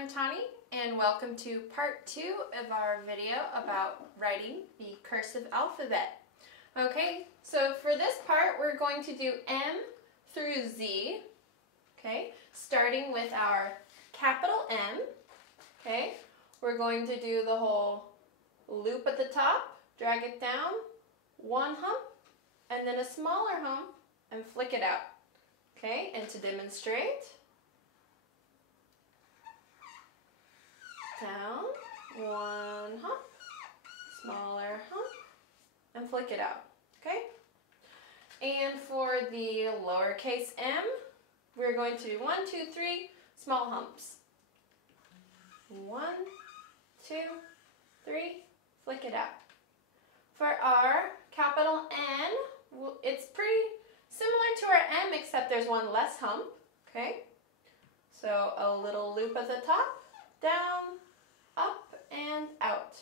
I'm Tani, and welcome to part 2 of our video about writing the cursive alphabet. Okay, so for this part we're going to do M through Z, okay, starting with our capital M, okay. We're going to do the whole loop at the top, drag it down, one hump, and then a smaller hump, and flick it out, okay. And to demonstrate, down, one hump, smaller hump, and flick it out, okay? And for the lowercase m, we're going to do 1, 2, 3 small humps. 1, 2, 3, flick it out. For our capital N, it's pretty similar to our M except there's one less hump, okay? So a little loop at the top, down, up, and out.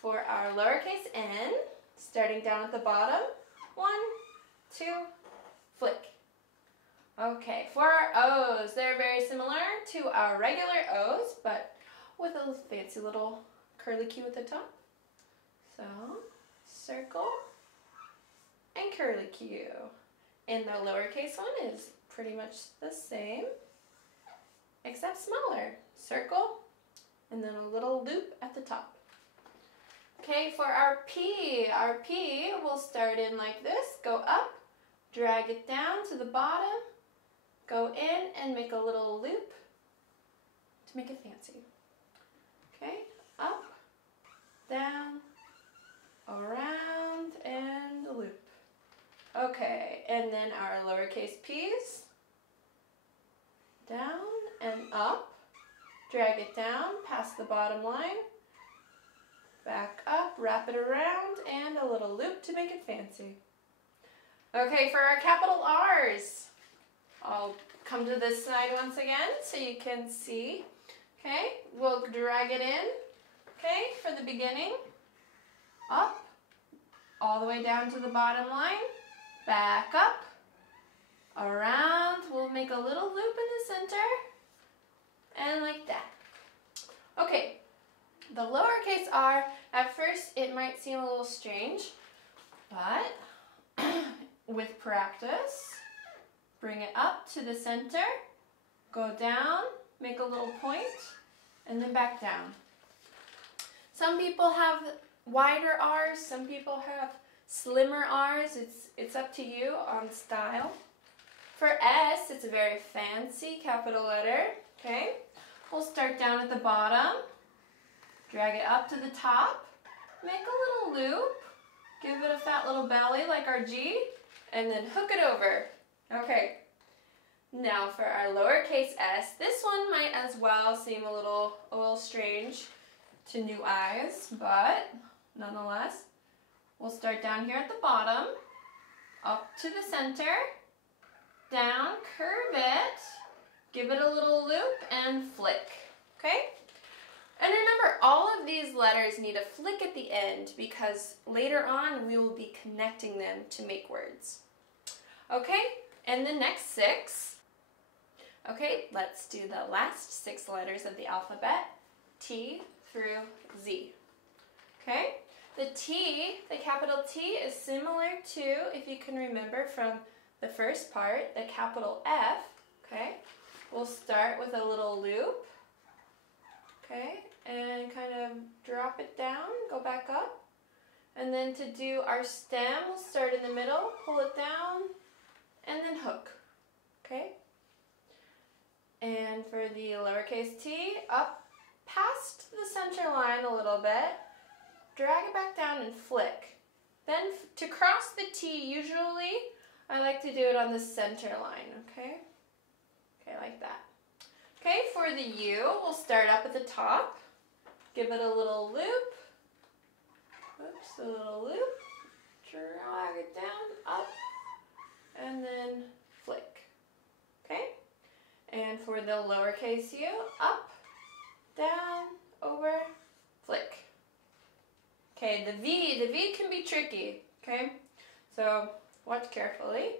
For our lowercase n, starting down at the bottom, 1, 2, flick. Okay, for our O's, they're very similar to our regular O's, but with a fancy little curly Q at the top. So, circle and curly Q. And the lowercase one is pretty much the same, except smaller. Circle, and then a little loop at the top. Okay, for our P will start in like this, go up, drag it down to the bottom, go in and make a little loop to make it fancy. Okay, up, down, around, and a loop. Okay, and then our lowercase p's, down and up, drag it down past the bottom line, back up, wrap it around, and a little loop to make it fancy. Okay, for our capital R's, I'll come to this side once again so you can see. Okay, we'll drag it in, okay, for the beginning, up, all the way down to the bottom line, back up, around, we'll make a little loop in the center, and like that. Okay, the lowercase r, at first it might seem a little strange, but with practice, bring it up to the center, go down, make a little point, and then back down. Some people have wider r's, some people have slimmer r's, it's up to you on style. For S, it's a very fancy capital letter, okay? We'll start down at the bottom, drag it up to the top, make a little loop, give it a fat little belly like our G, and then hook it over. Okay, now for our lowercase s, this one might as well seem a little strange to new eyes, but nonetheless, we'll start down here at the bottom, up to the center, down, curve it, give it a little loop, and flick, okay? And remember, all of these letters need a flick at the end because later on we will be connecting them to make words. Okay, and the next 6. Okay, let's do the last 6 letters of the alphabet, T through Z. Okay, the T, the capital T is similar to, if you can remember from the first part, the capital F, okay? We'll start with a little loop, okay, and kind of drop it down, go back up. And then to do our stem, we'll start in the middle, pull it down, and then hook, okay? And for the lowercase t, up past the center line a little bit, drag it back down and flick. Then to cross the T, usually I like to do it on the center line, okay? Okay, like that. Okay, for the U, we'll start up at the top, give it a little loop, oops, a little loop, drag it down, up, and then flick, okay? And for the lowercase u, up, down, over, flick. Okay, the V can be tricky, okay? So watch carefully.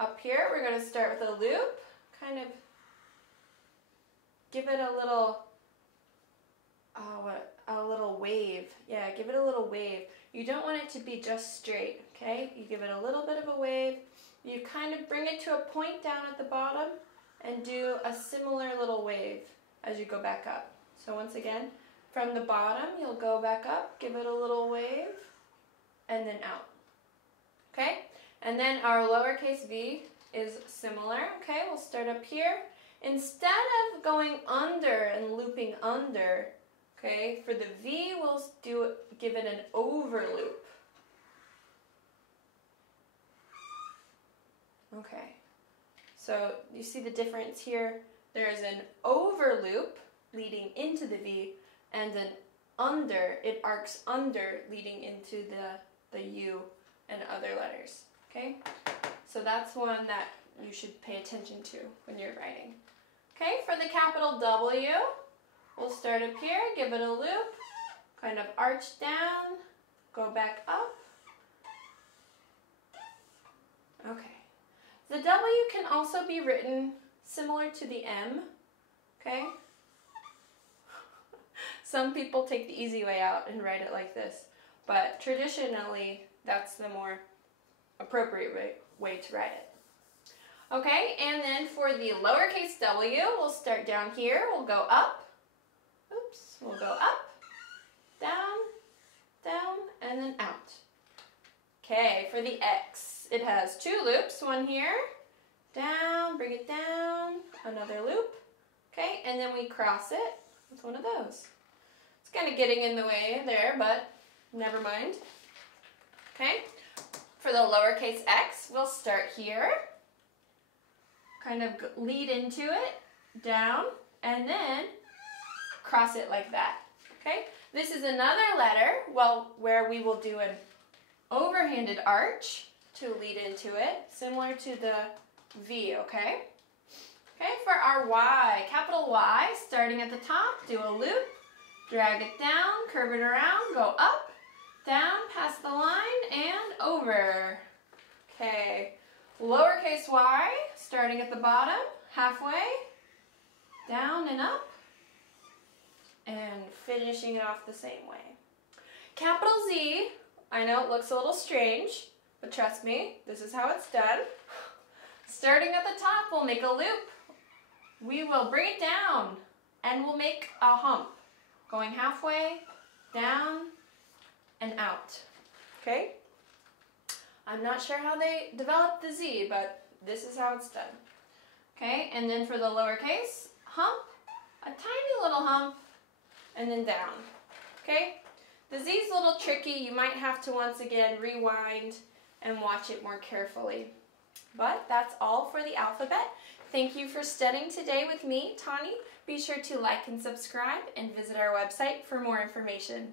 Up here, we're going to start with a loop, kind of give it a little, a little wave. Yeah, give it a little wave. You don't want it to be just straight, okay? You give it a little bit of a wave. You kind of bring it to a point down at the bottom and do a similar little wave as you go back up. So once again, from the bottom, you'll go back up, give it a little wave, and then out. Okay? And then our lowercase v is similar. Okay, we'll start up here. Instead of going under and looping under, okay, for the v, we'll give it an over loop. Okay, so you see the difference here? There's an over loop leading into the v, and an under, it arcs under leading into the u and other letters. Okay, so that's one that you should pay attention to when you're writing. Okay, for the capital W, we'll start up here, give it a loop, kind of arch down, go back up. Okay. The W can also be written similar to the M, okay? Some people take the easy way out and write it like this, but traditionally that's the more appropriate way to write it. Okay, and then for the lowercase w, we'll start down here, we'll go up, oops, we'll go up, down, down, and then out. Okay, for the X, it has two loops, one here, down, bring it down, another loop, okay, and then we cross it with one of those. It's kind of getting in the way there, but never mind. Okay, for the lowercase x, we'll start here, kind of lead into it, down, and then cross it like that. Okay, this is another letter, well, where we will do an overhanded arch to lead into it, similar to the V, okay? Okay, for our Y, capital Y, starting at the top, do a loop, drag it down, curve it around, go up, down, past the line, and over. Okay, lowercase y, starting at the bottom, halfway, down and up, and finishing it off the same way. Capital Z, I know it looks a little strange, but trust me, this is how it's done. Starting at the top, we'll make a loop. We will bring it down, and we'll make a hump, going halfway, down, and out. Okay? I'm not sure how they developed the Z, but this is how it's done. Okay, and then for the lowercase, hump, a tiny little hump, and then down. Okay? The Z is a little tricky. You might have to once again rewind and watch it more carefully. But that's all for the alphabet. Thank you for studying today with me, Tani. Be sure to like and subscribe and visit our website for more information.